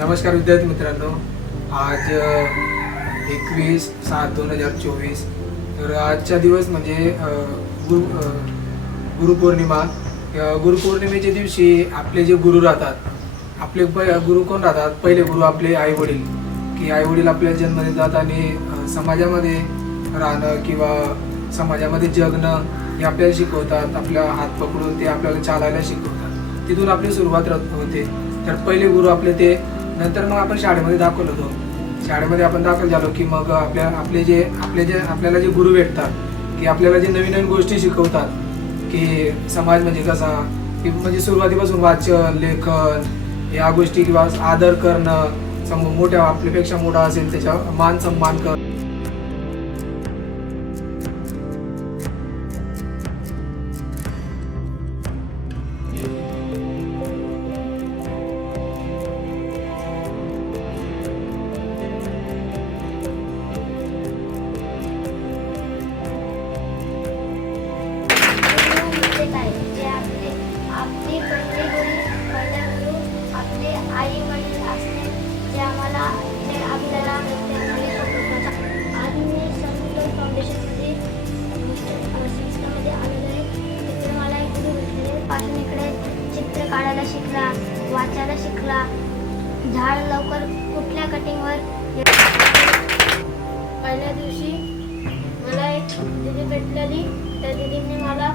नमस्कार विद्यार्थी मित्रांनो. आज एकवीस सात दोन हजार चोवीस. तर आजचा दिवस म्हणजे गुरु गुरुपौर्णिमा. गुरुपौर्णिमेच्या दिवशी आपले जे गुरु राहतात आपले गुरु कोण राहतात? पहिले गुरु आपले आई वडील की आई वडील आपल्याला जन्म देतात आणि समाजामध्ये राहणं किंवा समाजामध्ये जगणं हे आपल्याला शिकवतात. आपल्या हात पकडून ते आपल्याला चालायला शिकवतात. तिथून आपली सुरुवात होते. तर पहिले गुरु आपले ते नंतर मग आपण शाळेमध्ये दाखवलं होतो. शाळेमध्ये आपण दाखल झालो की मग आपल्या आपले जे आपले जे आपल्याला जे गुरु भेटतात की आपल्याला जे नवीन नवीन गोष्टी शिकवतात की समाज म्हणजे कसा की म्हणजे सुरुवातीपासून वाचन लेखन या गोष्टी किंवा आदर करणं मोठ्या आपल्यापेक्षा मोठा असेल त्याच्या मान सन्मान कर. फाउंडेशनमध्ये आहे तिकडे मला एक गुरु भेटले पासून इकडे चित्र काढायला शिकला वाचायला शिकला झाड लवकर कुठल्या कटिंगवर पहिल्या दिवशी मला एक दिदी भेटलेली. त्या दिदींनी मला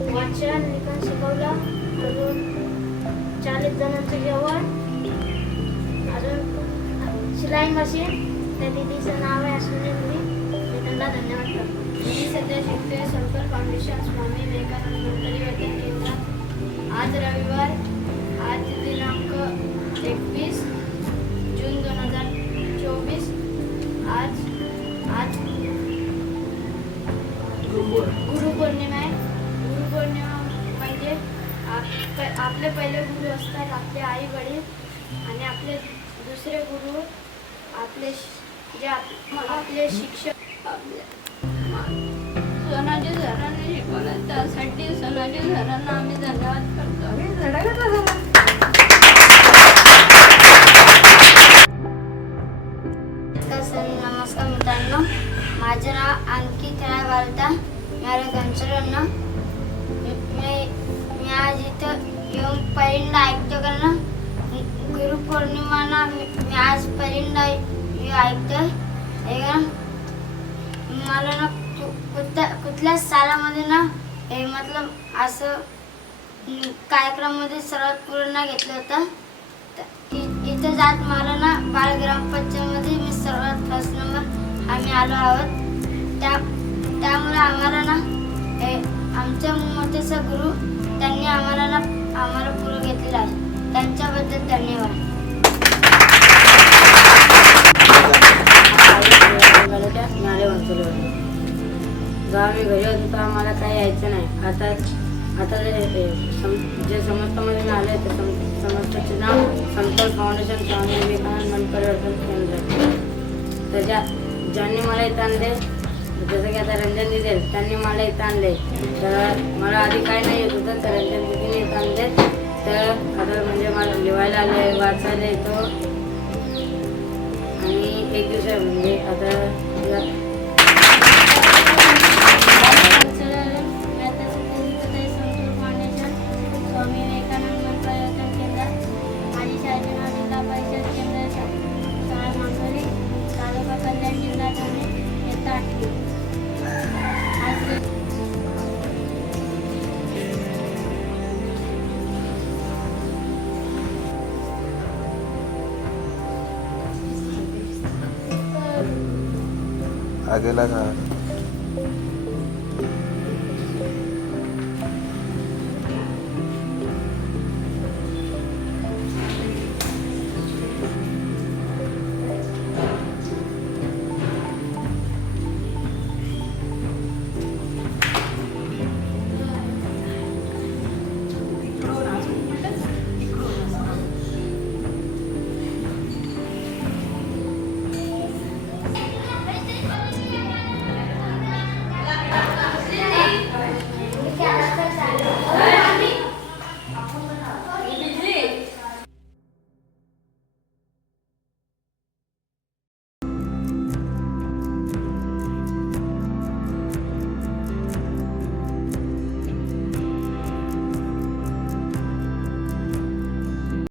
वाचन लिखाण शिकवलं. अजून चाळीस जणांचं जेवण. अजून शिलाई मशीन. त्या दिदीचं नाव आहे अश्विनी मुली धन्यवाद करतो. मी सध्या शिकते सर्कल फाउंडेशन स्वामी विवेकानंद परिवर्तन केंद्रात. आज रविवार आज दिनांक एकवीस जून दोन हजार चोवीस. आज आज गुरुपौर्णिमा आहे. गुरुपौर्णिमा म्हणजे आप आपले पहिले गुरु असतात आपले आई वडील आणि आपले दुसरे गुरु आपले श- जे आपले शिक्षक सोनाजी सरांनी शिकवलं त्यासाठी सोनाजी सरांना आम्ही धन्यवाद करतो. नमस्कार सर नमस्कार मित्रांनो. माझे नाव अंकित रायवालता माझ्या घनसरांना मी मी आज इथं येऊन पहिल्यांदा ऐकतो कारण गुरुपौर्णिमा ना मी मी आज पहिल्यांदा हे ऐकतोय मला ना कु- कुठल्या कुठल्याच सालामध्ये ना हे मतलब असं कार्यक्रममध्ये सर्वात पूर्ण घेतलं होतं. इ- इथं जात मला ना बाल ग्रामपंचायतमध्ये मी सर्वात फर्स्ट नंबर आम्ही आलो आहोत. त्या त्यामुळे आम्हाला ना हे आमच्या मोठेचा गुरु त्यांनी आम्हाला ना आम्हाला पुरं घेतलेला आहे. त्यांच्याबद्दल धन्यवाद. जेव्हा मी घरी होतो तेव्हा मला काही यायचं नाही. आता आता जे सम- जे समर्थमध्ये मी आले ते सम नाव संतोष फाउंडेशन स्वामी विवेकानंद मन परिवर्तन केंद्र त्याच्या ज्यांनी मला इथं आणले जसं की आता रंजन दिदे त्यांनी मला इथं आणले. तर मला आधी काय नाही येत होतं तर रंजन दिदीने इथं आणले. तर आता म्हणजे मला लिवायला आले वाचायला येतो. आणि एक दिवस म्हणजे आता इयत्ता आठवी आज आगेला का